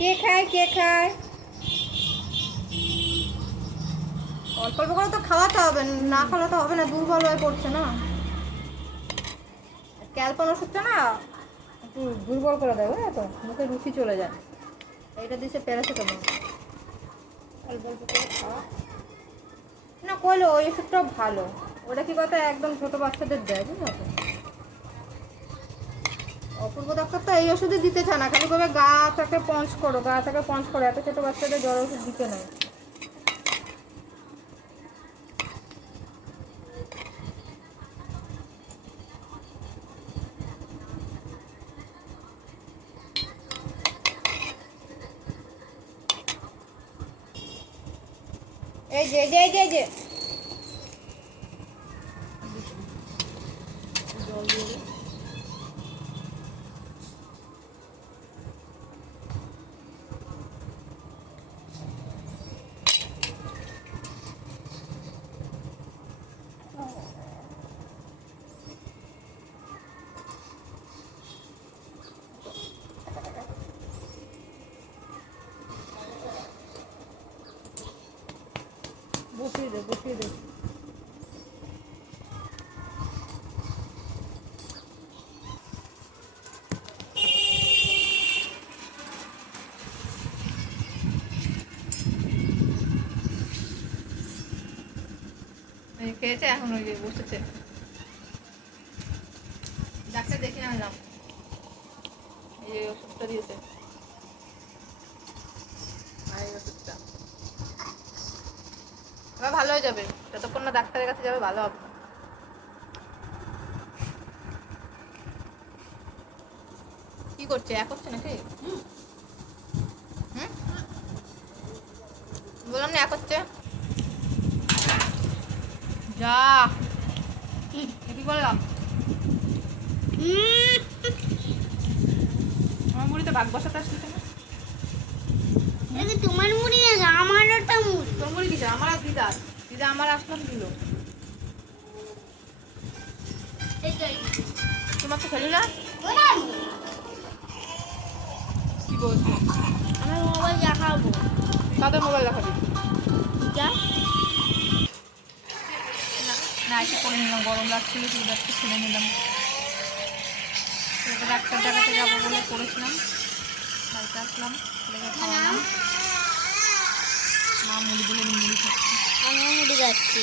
কে খায় কে খায়? অল্প অল্প করে তো খাওয়াতে হবে, না খাওয়ালে তো হবে না, দুর্বল হয়ে পড়ছে না। ক্যালপন ওষুধটা না একটু দুর্বল করে দেয়, বুঝলে তো, মুখে রুচি চলে যায়। এইটা দিচ্ছে প্যারাসিটামল, অল্প অল্প করে খাওয়া না করলে ওই ওষুধটাও ভালো। ওটা কি কথা একদম ছোটো বাচ্চাদের দেয়, বুঝলো তো। অপূর্ব ডাক্তার তো এই ওষুধই দিতে চায় না, খালি করে গাটাকে পঞ্চ করো, গাটাকে পঞ্চ করো, এত ছোটো বাচ্চাদের জ্বর ওষুধ দিতে নেয়। এই যে এই যে এই যে এই যে জল দিয়ে দে। বসিয়ে দে বসিয়ে দে। খেয়েছে এখন, ওই যে বসেছে। ডাক্তার দেখে আনলাম, এই ওষুধটা দিয়েছে, আর এই ওষুধটা এবার ভালো হয়ে যাবে, যতক্ষণ না ডাক্তারের কাছে যাবে ভালো হবে। কি করছে, এক করছে নাকি? হুম, বললাম না এক হচ্ছে। যা কি বললাম, আমার মুড়িতে ভাগ বসাতে আসলি কেন? তোমার মুড়ি না, আমার ওটা মুড়ি। তোর মুড়ি দিছে, আমার আর দিদা, দিদা আমার আসলাম দিল। তোমার তো খেলি না, কি বলছো? আমার মোবাইল দেখাবো। কাদের মোবাইল দেখাবি? যা না একটু করে নিলাম, গরম লাগছিল, চুলটা একটু ছেড়ে নিলাম। ডাক্তার দেখাতে যাবো বলে করেছিলাম, বাড়িতে আসলাম, ছেলেকে খাওয়ালাম, মা মুড়ি বলে মুড়ি খাচ্ছি। আমিও মুড়ি খাচ্ছি।